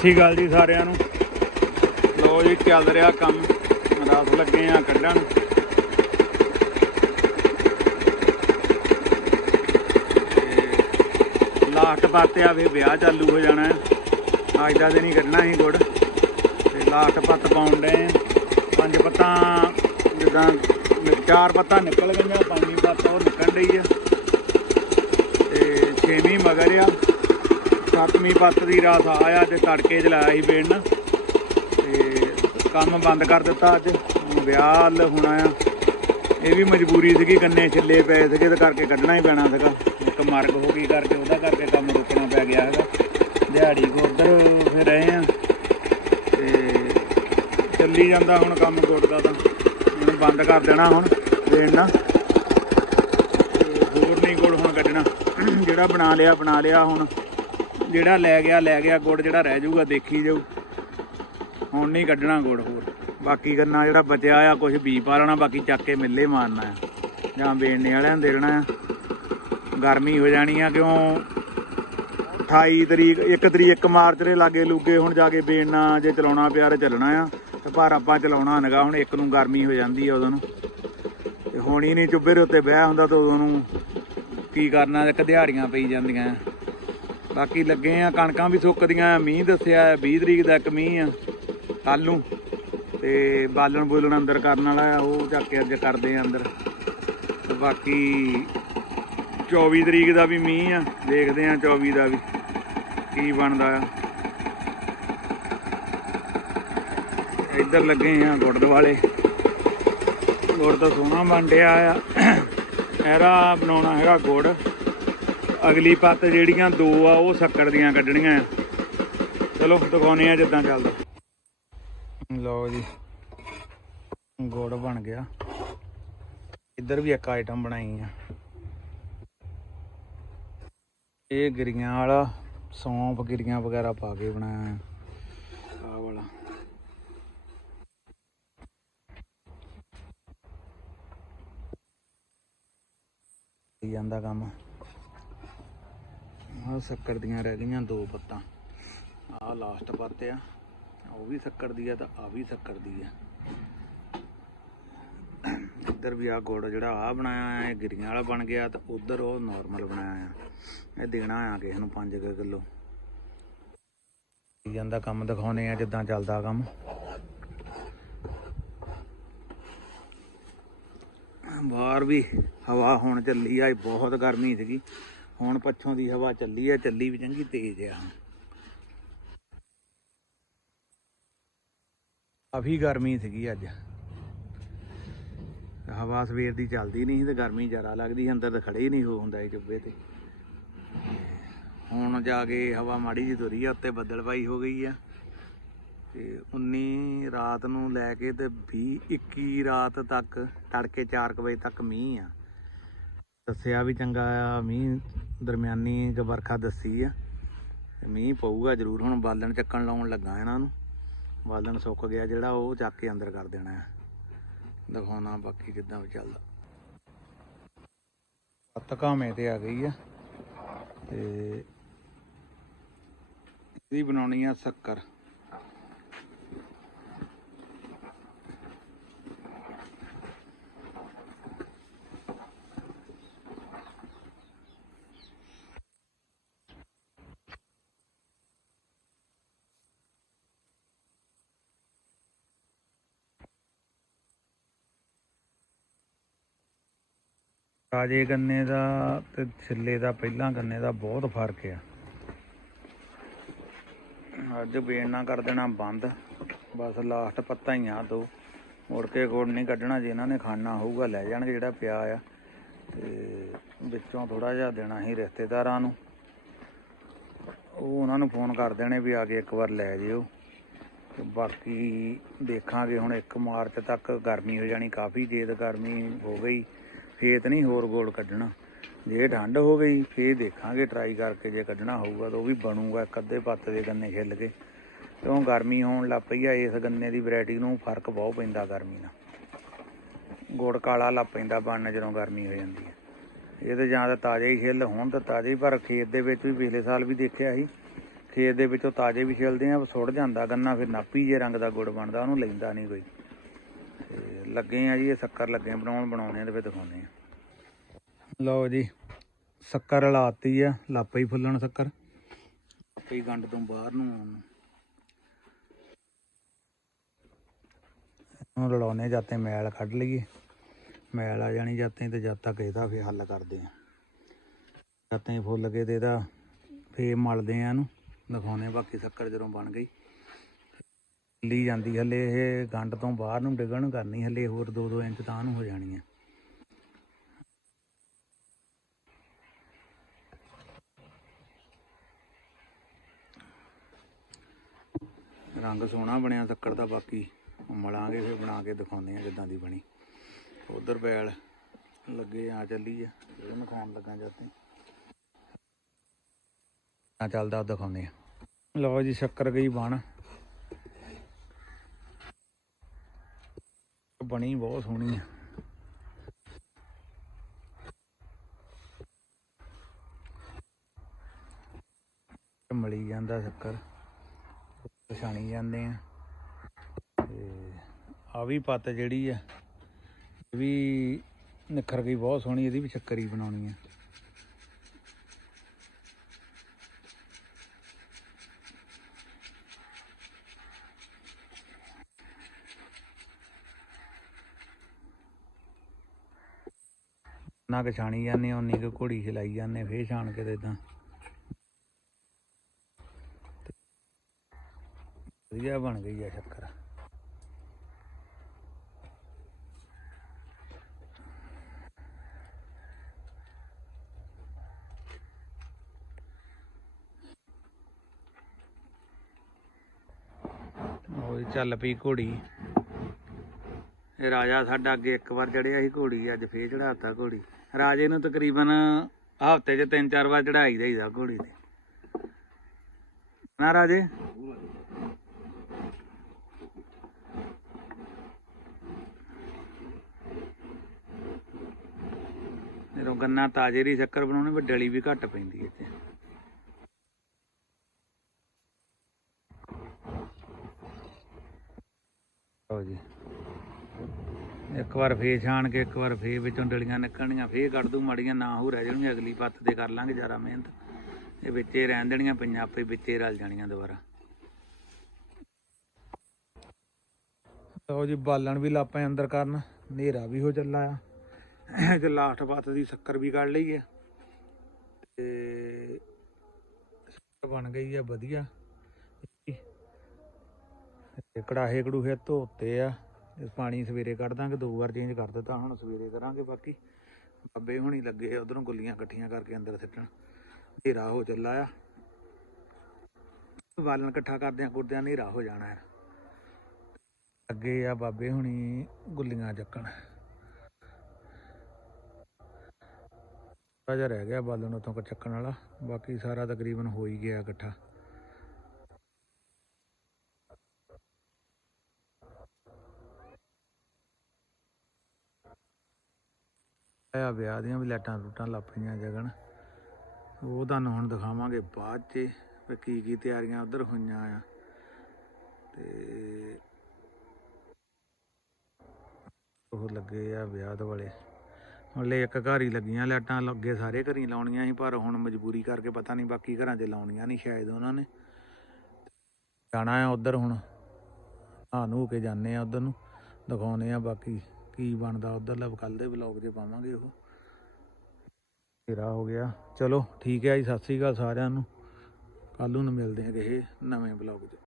ਸ੍ਰੀ ਅਕਾਲ ਜੀ ਸਾਰਿਆਂ ਨੂੰ। ਲੋ ਜੀ, ਚੱਲ ਰਿਹਾ ਕੰਮ। ਰਸ ਲੱਗੇ ਆ ਕੱਢਣ। ਲਾਸਟ ਪਾਤੇ ਆ ਵੀ ਵਿਆਹ ਚਾਲੂ ਹੋ ਜਾਣਾ ਅੱਜ ਦਾ ਦਿਨ ਹੀ ਕੱਢਣਾ ਸੀ ਗੁੜ। ਤੇ ਲਾਸਟ ਪੱਤ ਪਾਉਣ ਦੇ ਪੰਜ ਪੱਤਾਂ, ਜਿੱਦਾਂ ਚਾਰ ਪੱਤਾਂ ਨਿਕਲ ਗਈਆਂ, ਪੰਜਵੀਂ ਪੱਤ ਉਹ ਨਿਕਲ ਰਹੀ ਆ। ਤੇ ਛੇਵੀਂ ਮਗਰ ਆ। ਸੱਤਵੀਂ ਪੱਤ ਦੀ ਰਾਤ ਆਇਆ ਤੇ ਤੜਕੇ ਜਲਾਇਆ ਸੀ ਬੇੜਨ। ਤੇ ਕੰਮ ਬੰਦ ਕਰ ਦਿੱਤਾ ਅੱਜ। ਵਿਆਹ ਹੋਣਾ ਆ। ਇਹ ਵੀ ਮਜਬੂਰੀ ਸੀਗੀ, ਕੰਨੇ ਛਿੱਲੇ ਪਏ ਸੀਗੇ ਤੇ ਕਰਕੇ ਕੱਢਣਾ ਹੀ ਪੈਣਾ ਸੀਗਾ। ਇੱਕ ਮਰਗ ਹੋ ਗਈ ਕਰਕੇ, ਉਹਦਾ ਕਰਕੇ ਕੰਮ ਰੁਕਣਾ ਪੈ ਗਿਆ ਹੈਗਾ। ਦਿਹਾੜੀ ਕੋ ਉਧਰ ਫਿਰ ਰਹੇ ਆ। ਤੇ ਚੱਲੀ ਜਾਂਦਾ ਹੁਣ ਕੰਮ ਗੁੜ ਦਾ ਤਾਂ। ਹੁਣ ਬੰਦ ਕਰ ਦੇਣਾ ਹੁਣ ਦੇਣਾ ਤੇ ਹੋਰ ਨਹੀਂ ਗੁੜ ਹੁਣ ਕੱਢਣਾ। ਜਿਹੜਾ ਬਣਾ ਲਿਆ ਬਣਾ ਲਿਆ ਹੁਣ। ਜਿਹੜਾ ਲੈ ਗਿਆ ਲੈ ਗਿਆ, ਗੁੜ ਜਿਹੜਾ ਰਹਿ ਜਾਊਗਾ, ਦੇਖੀ ਜਾਊ। ਹੁਣ ਨਹੀਂ ਕੱਢਣਾ ਗੁੜ ਹੋਰ। ਬਾਕੀ ਗੰਨਾ ਜਿਹੜਾ ਬਚਿਆ ਆ ਕੁਝ ਬੀ ਪਾ ਲੈਣਾ, ਬਾਕੀ ਚੱਕ ਕੇ ਮਿੱਲੇ ਮਾਰਨਾ ਆ। ਜਾਂ ਵੇਚਣੇ ਵਾਲਿਆਂ ਨੂੰ ਦੇਣਾ ਗਰਮੀ ਹੋ ਜਾਣੀ ਆ, ਕਿਉਂ? 28 ਤਰੀਕ 1 ਤਰੀਕ 1 ਮਾਰਚ ਦੇ ਲਾਗੇ ਲੂਗੇ ਹੁਣ ਜਾ ਕੇ ਵੇਚਣਾ, ਜੇ ਚਲਾਉਣਾ ਪਿਆ ਤੇ ਚੱਲਣਾ ਆ। ਤੇ ਪਰ ਆਪਾਂ ਚਲਾਉਣਾ ਨਗਾ, ਹੁਣ ਇੱਕ ਨੂੰ ਗਰਮੀ ਹੋ ਜਾਂਦੀ ਆ ਉਦੋਂ ਨੂੰ। ਤੇ ਹੁਣ ਹੀ ਨਹੀਂ ਚੁੱਭੇ ਦੇ ਉੱਤੇ ਬਹਿ ਹੁੰਦਾ ਤਾਂ ਉਦੋਂ ਨੂੰ ਕੀ ਕਰਨਾ, ਇੱਕ ਦਿਹਾੜੀਆਂ ਪਈ ਜਾਂਦੀਆਂ। ਬਾਕੀ ਲੱਗੇ ਆ ਕਣਕਾਂ ਵੀ ਸੁੱਕਦੀਆਂ ਮੀਂਹ ਦੱਸਿਆ ਹੈ, 20 ਤਰੀਕ ਦਾ ਇੱਕ ਮੀਂਹ ਆ ਕੱਲ ਨੂੰ। ਤੇ ਬਾਲਣ ਬੋਲਣ ਅੰਦਰ ਕਰਨ ਵਾਲਾ ਆ ਉਹ ਚੱਕ ਕੇ ਅੱਜ ਕਰਦੇ ਆ ਅੰਦਰ। ਤੇ ਬਾਕੀ 24 ਤਰੀਕ ਦਾ ਵੀ ਮੀਂਹ ਆ ਦੇਖਦੇ ਆ 24 ਦਾ ਵੀ ਕੀ ਬਣਦਾ ਆ। ਇੱਧਰ ਲੱਗੇ ਆ ਗੁੜ ਗੁੜ ਦਾ ਸੋਹਣਾ ਬਣ ਡਿਆ ਆ। ਇਹਦਾ ਬਣਾਉਣਾ ਹੈਗਾ ਗੁੜ। ਅਗਲੀ ਪੱਤ ਜਿਹੜੀਆਂ ਦੋ ਆ ਉਹ ਸ਼ੱਕਰ ਦੀਆਂ ਕੱਢਣੀਆਂ ਆ। ਚਲੋ ਦਿਖਾਉਨੇ ਆ ਜਿੱਦਾਂ ਚੱਲਦਾ। ਲਓ ਜੀ ਗੁੜ ਬਣ ਗਿਆ। ਇੱਧਰ ਵੀ ਇੱਕ ਆਈਟਮ ਬਣਾਈ ਆ। ਇਹ ਗਿਰੀਆਂ ਵਾਲਾ ਸੌਂਫ ਗਿਰੀਆਂ ਵਗੈਰਾ ਪਾ ਕੇ ਬਣਾਇਆ ਆ। ਆਹ ਵਾਲਾ। ਜਾਂਦਾ ਕੰਮ। ਆਹ ਸ਼ੱਕਰ ਦੀਆਂ ਰਹਿ ਗਈਆਂ ਦੋ ਪੱਤਾਂ ਆਹ ਲਾਸਟ ਪੱਤ ਆ। ਉਹ ਵੀ ਸ਼ੱਕਰ ਦੀ ਆ ਤਾਂ ਆ ਵੀ ਸ਼ੱਕਰ ਦੀ ਆ। ਇੱਧਰ ਵੀ ਆ ਗੁੜ ਜਿਹੜਾ ਆ ਬਣਾਇਆ ਹੈ ਗਿਰੀਆਂ ਵਾਲਾ ਬਣ ਗਿਆ ਤਾਂ ਉਧਰ ਉਹ ਨਾਰਮਲ ਬਣਾਇਆ ਆ ਇਹ ਦੇਣਾ ਆ ਕਿਸੇ ਨੂੰ 5 ਕਿਲੋ। ਜਾਂਦਾ ਕੰਮ ਦਿਖਾਉਨੇ ਆ ਜਿੱਦਾਂ ਚੱਲਦਾ ਕੰਮ। ਬਾਹਰ ਵੀ ਹਵਾ ਹੁਣ ਚੱਲੀ ਆ ਬਹੁਤ ਗਰਮੀ ਸੀਗੀ। ਹੁਣ ਪੱਛੋਂ ਦੀ ਹਵਾ ਚੱਲੀ ਆ, ਚੱਲੀ ਵੀ ਚੰਗੀ ਤੇਜ਼ ਆ। ਕਾਫੀ ਗਰਮੀ ਸੀਗੀ ਅੱਜ। ਹਵਾ ਸਵੇਰ ਦੀ ਚੱਲਦੀ ਨਹੀਂ ਸੀ ਤੇ ਗਰਮੀ ਜ਼ਿਆਦਾ ਲੱਗਦੀ ਅੰਦਰ ਤਾਂ ਖੜੇ ਹੀ ਨਹੀਂ ਹੋ ਹੁੰਦਾ ਇਹ ਚੁੱਬੇ ਤੇ। ਹੁਣ ਜਾ ਕੇ ਹਵਾ ਮਾੜੀ ਜਿਹੀ ਤੁਰੀ ਆ, ਉੱਤੇ ਬੱਦਲਬਾਈ ਹੋ ਗਈ ਆ। ਤੇ 19 ਰਾਤ ਨੂੰ ਲੈ ਕੇ ਤੇ 20 21 ਰਾਤ ਤੱਕ, ਤੜਕੇ 4 ਵਜੇ ਤੱਕ ਮੀਂਹ ਆ। ਦੱਸਿਆ ਵੀ ਚੰਗਾ ਆ, ਮੀਂਹ ਦਰਮਿਆਨੀ ਵਰਖਾ ਦੱਸੀ ਆ, ਤੇ ਮੀਂਹ ਪਊਗਾ ਜ਼ਰੂਰ। ਹੁਣ ਬਾਲਣ ਚੱਕਣ ਲਾਉਣ ਲੱਗਾ ਇਹਨਾਂ ਨੂੰ। ਬਾਲਣ ਸੁੱਕ ਗਿਆ ਜਿਹੜਾ, ਉਹ ਚੱਕ ਕੇ ਅੰਦਰ ਕਰ ਦੇਣਾ ਆ। ਦਿਖਾਉਣਾ ਬਾਕੀ ਕਿੱਦਾਂ ਵੀ ਚੱਲਦਾ ਪੱਤ ਤੇ ਆ ਗਈ ਆ, ਤੇ ਇਹਦੀ ਬਣਾਉਣੀ ਆ ਸ਼ੱਕਰ। ਤਾਜੇ ਗੰਨੇ ਦਾ ਤੇ ਛਿੱਲੇ ਦਾ, ਪਹਿਲਾਂ ਗੰਨੇ ਦਾ ਬਹੁਤ ਫ਼ਰਕ ਆ। ਅੱਜ ਬੇੜਨਾ ਕਰ ਦੇਣਾ ਬੰਦ। ਬਸ ਲਾਸਟ ਪੱਤਾ ਹੀ ਆ ਦੋ। ਮੁੜ ਕੇ ਗੁੜ ਨਹੀਂ ਕੱਢਣਾ, ਜੇ ਇਹਨਾਂ ਨੇ ਖਾਣਾ ਹੋਊਗਾ ਲੈ ਜਾਣਗੇ ਜਿਹੜਾ ਪਿਆ ਆ। ਤੇ ਵਿੱਚੋਂ ਥੋੜਾ ਜਿਹਾ ਦੇਣਾ ਸੀ ਰਿਸ਼ਤੇਦਾਰਾਂ ਨੂੰ। ਉਹ ਉਹਨਾਂ ਨੂੰ ਫੋਨ ਕਰ ਦੇਣੇ ਵੀ ਆ ਕੇ ਇੱਕ ਵਾਰ ਲੈ ਜਿਓ। ਤੇ ਬਾਕੀ ਦੇਖਾਂਗੇ ਹੁਣ 1 ਮਾਰਚ ਤੱਕ ਗਰਮੀ ਹੋ ਜਾਣੀ, ਕਾਫੀ ਜੇਦ ਗਰਮੀ ਹੋ ਗਈ। ਫੇਰ ਨਹੀਂ ਹੋਰ ਗੋਲ ਕੱਢਣਾ। ਜੇ ਠੰਡ ਹੋ ਗਈ, ਫੇਰ ਦੇਖਾਂਗੇ ਟਰਾਈ ਕਰਕੇ ਜੇ ਕੱਢਣਾ ਹੋਊਗਾ ਤਾਂ ਉਹ ਵੀ ਬਣੂਗਾ, ਇੱਕ ਅੱਧੇ ਪੱਤ ਦੇ ਗੰਨੇ ਛਿੱਲ ਕੇ। ਕਿਉਂ ਗਰਮੀ ਹੋਣ ਲੱਗ ਪਈ ਆ, ਇਸ ਗੰਨੇ ਦੀ ਵੈਰਾਈਟੀ ਨੂੰ ਫ਼ਰਕ ਬਹੁਤ ਪੈਂਦਾ ਗਰਮੀ ਨਾਲ। ਗੁੜ ਕਾਲਾ ਲੱਗ ਪੈਂਦਾ ਬਣਨ ਜਦੋਂ ਗਰਮੀ ਹੋ ਜਾਂਦੀ ਹੈ ਇਹ ਤਾਂ ਜਾਂ ਤਾਂ ਤਾਜ਼ੇ ਹੀ ਛਿੱਲ ਹੋਣ ਤਾਂ ਤਾਜ਼ੇ ਹੀ, ਪਰ ਖੇਤ ਦੇ ਵਿੱਚ ਵੀ ਪਿਛਲੇ ਸਾਲ ਵੀ ਦੇਖਿਆ ਸੀ। ਖੇਤ ਦੇ ਵਿੱਚੋਂ ਤਾਜ਼ੇ ਵੀ ਛਿਲਦੇ ਆ, ਸੁੱਟ ਜਾਂਦਾ ਗੰਨਾ, ਫਿਰ ਨਾਪੀ ਜੇ ਰੰਗ ਦਾ ਗੁੜ ਬਣਦਾ, ਉਹਨੂੰ ਲੈਂਦਾ ਨਹੀਂ ਕੋਈ। ਲੱਗੇ ਆ ਜੀ, ਇਹ ਸ਼ੱਕਰ ਲੱਗੇ ਬਣਾਉਣ, ਬਣਾਉਣੇ ਆ ਤੇ ਫਿਰ ਦਿਖਾਉਣੇ ਆ। ਲਓ ਜੀ, ਸ਼ੱਕਰ ਲਾਤੀ ਆ, ਲਾਪਾ ਹੀ ਫੁੱਲਣ ਸ਼ੱਕਰ। ਆਪੇ ਹੀ ਗੰਡ ਤੋਂ ਬਾਹਰ ਨੂੰ ਆਉਣ ਨੂੰ। ਹੁਣ ਜਾਤੇ ਮੈਲ ਕੱਢ ਲਈਏ। ਮੈਲ ਆ ਜਾਣੀ ਜਾਤੇ ਤੇ ਜਦ ਤੱਕ ਇਹਦਾ ਫੇਰ ਹੱਲ ਕਰਦੇ ਆ। ਜਾਤੇ ਫੁੱਲ ਗਏ ਤੇ ਇਹਦਾ ਫੇਰ ਮਲਦੇ ਆ ਇਹਨੂੰ। ਦਿਖਾਉਣੇ ਬਾਕੀ ਸ਼ੱਕਰ ਜਦੋਂ ਬਣ ਗਈ। ਲੀ ਜਾਂਦੀ, ਹਲੇ ਇਹ ਗੰਡ ਤੋਂ ਬਾਹਰ ਨੂੰ ਡਿੱਗਣ ਕਰਨੀ, ਹਲੇ ਹੋਰ 2-2 ਇੰਚ ਤਾਂ ਨੂੰ ਹੋ ਜਾਣੀ ਆ ਰੰਗ ਸੋਹਣਾ ਬਣਿਆ, ਤੱਕੜ ਦਾ ਬਾਕੀ ਮਲਾਂਗੇ ਫਿਰ ਬਣਾ ਕੇ ਦਿਖਾਉਂਦੇ ਆ ਜਿੱਦਾਂ ਦੀ ਬਣੀ। ਉਧਰ ਬੈਲ ਲੱਗੇ ਆ, ਚੱਲੀ ਆ ਇਹ ਮੈਂ ਲੱਗਾ ਜਾਂਦੇ ਆ ਚੱਲਦਾ ਦਿਖਾਉਂਦੇ ਆ ਲਓ ਜੀ, ਸ਼ੱਕਰ ਗਈ ਬਣ। ਬਣੀ ਬਹੁਤ ਸੋਹਣੀ ਆ। ਮਲੀ ਜਾਂਦਾ ਸ਼ੱਕਰ, ਪਛਾਣੀ ਜਾਂਦੇ ਆ। ਤੇ ਆ ਵੀ ਪੱਤ ਜਿਹੜੀ ਆ, ਇਹ ਵੀ ਨਿਖਰ ਗਈ, ਬਹੁਤ ਸੋਹਣੀ, ਇਹਦੀ ਵੀ ਸ਼ੱਕਰ ਹੀ ਬਣਾਉਣੀ ਆ। ਨਾ ਕਿ ਛਾਣੀ ਜਾਂਦੇ ਉਨੀ ਕੁ ਘੋੜੀ ਖਿਲਾਈ ਜਾਂਦੇ, ਫੇਰ ਛਾਣ ਕੇ ਤੇ ਇਦਾਂ ਵਧੀਆ ਬਣ ਗਈ ਆ ਸ਼ੱਕਰ। ਉਹ ਚੱਲ ਪਈ ਘੋੜੀ। ਰਾਜਾ ਸਾਡਾ ਅੱਗੇ ਇੱਕ ਵਾਰ ਚੜਿਆ ਸੀ ਘੋੜੀ, ਅੱਜ ਫੇਰ ਚੜਾਤਾ ਘੋੜੀ। ਰਾਜੇ ਨੂੰ ਤਕਰੀਬਨ ਹਫ਼ਤੇ 'ਚ ਤਿੰਨ ਚਾਰ ਵਾਰ ਚੜਾਈ ਦੇਈਦਾ ਘੋੜੀ ਤੇ। ਨਾ ਰਾਜੇ? ਜਦੋਂ ਗੰਨਾ ਤਾਜ਼ੇ ਦੀ ਸ਼ੱਕਰ ਬਣਾਉਣੀ ਵੀ ਡਲੀ ਵੀ ਘੱਟ ਪੈਂਦੀ ਇੱਥੇ। ਲਓ ਜੀ। ਇੱਕ ਵਾਰ ਫੇਰ ਛਾਣ ਕੇ ਇੱਕ ਵਾਰ ਫੇਰ ਵਿੱਚੋਂ ਡਲੀਆਂ ਨਿਕਲਣੀਆਂ ਫੇਰ ਕੱਢ ਦੂ ਮੜੀਆਂ ਨਾ ਹੋ ਰਹਿ ਜਾਣਗੀਆਂ ਅਗਲੀ ਪੱਤ ਤੇ ਕਰ ਲਾਂਗੇ ਜ਼ਿਆਦਾ ਮਿਹਨਤ। ਇਹ ਵਿੱਚੇ ਰਹਿਣ ਦੇਣੀਆਂ ਪਈਆਂ ਆਪੇ ਵਿੱਚੇ ਰਲ ਜਾਣੀਆਂ ਦੁਬਾਰਾ। ਲਓ ਜੀ ਬਾਲਣ ਵੀ ਲਾਪਾਂ ਅੰਦਰ ਕਰਨ ਹਨੇਰਾ ਵੀ ਹੋ ਚੱਲਾ ਆ। ਤੇ ਲਾਸਟ ਪੱਤ ਦੀ ਸ਼ੱਕਰ ਵੀ ਕੱਢ ਲਈ ਹੈ ਤੇ ਬਣ ਗਈ ਆ ਵਧੀਆ। ਕੜਾਹੇ ਕੜੂਹੇ ਧੋਤੇ ਆ। ਤੇ ਪਾਣੀ ਸਵੇਰੇ ਕੱਢ ਦਾਂਗੇ, ਦੋ ਵਾਰ ਚੇਂਜ ਕਰ ਦਿੱਤਾ, ਹੁਣ ਸਵੇਰੇ ਕਰਾਂਗੇ ਬਾਕੀ। ਬਾਬੇ ਹੁਣੀ ਲੱਗੇ ਉਧਰੋਂ ਗੁੱਲੀਆਂ ਇਕੱਠੀਆਂ ਕਰਕੇ ਅੰਦਰ ਸਿੱਟਣ। ਹਨੇਰਾ ਹੋ ਚੱਲਾ ਆ। ਬਾਲਣ ਇਕੱਠਾ ਕਰਦਿਆਂ ਕੁਰਦਿਆਂ ਹਨੇਰਾ ਹੋ ਜਾਣਾ ਆ। ਅੱਗੇ ਆ ਬਾਬੇ ਹੁਣੀ ਗੁੱਲੀਆਂ ਚੱਕਣ। ਥੋੜ੍ਹਾ ਜਿਹਾ ਰਹਿ ਗਿਆ ਬਾਲਣ ਉਤੋਂ ਚੱਕਣ ਵਾਲਾ, ਬਾਕੀ ਸਾਰਾ ਤਕਰੀਬਨ ਹੋ ਹੀ ਗਿਆ ਇਕੱਠਾ। ਆ ਵਿਆਹ ਦੀਆਂ ਵੀ ਲਾਈਟਾਂ ਰੂਟਾਂ ਲੱਪੀਆਂ ਜਗਣ ਉਹ ਤੁਹਾਨੂੰ ਹੁਣ ਦਿਖਾਵਾਂਗੇ ਬਾਅਦ 'ਚ ਵੀ ਕੀ ਕੀ ਤਿਆਰੀਆਂ ਉਧਰ ਹੋਈਆਂ ਆ। ਤੇ ਉਹ ਲੱਗੇ ਆ ਵਿਆਹ ਦੇ ਵਾਲੇ ਹਲੇ ਇੱਕ ਘਰ ਹੀ ਲੱਗੀਆਂ ਲਾਈਟਾਂ ਲੱਗੇ ਸਾਰੇ ਘਰੀ ਲਾਉਣੀਆਂ ਸੀ, ਪਰ ਹੁਣ ਮਜਬੂਰੀ ਕਰਕੇ ਪਤਾ ਨਹੀਂ ਬਾਕੀ ਘਰਾਂ 'ਚ ਲਾਉਣੀਆਂ ਨਹੀਂ ਸ਼ਾਇਦ ਉਹਨਾਂ ਨੇ। ਜਾਣਾ ਆ ਉਧਰ ਹੁਣ। ਆ ਕੇ ਜਾਂਦੇ ਆ ਉਧਰ ਨੂੰ। ਦਿਖਾਉਨੇ ਆ ਬਾਕੀ ਕੀ ਬਣਦਾ ਉਧਰਲਾ ਕੱਲ ਦੇ ਵਲੌਗ 'ਚ ਪਾਵਾਂਗੇ ਉਹ। ਤੇਰਾ ਹੋ ਗਿਆ। ਚਲੋ, ਠੀਕ ਹੈ ਜੀ, ਸਤਿ ਸ੍ਰੀ ਅਕਾਲ ਸਾਰਿਆਂ ਨੂੰ। ਕੱਲ ਨੂੰ ਮਿਲਦੇ ਹਾਂ ਕਿਸੇ ਨਵੇਂ ਵਲੌਗ 'ਚ।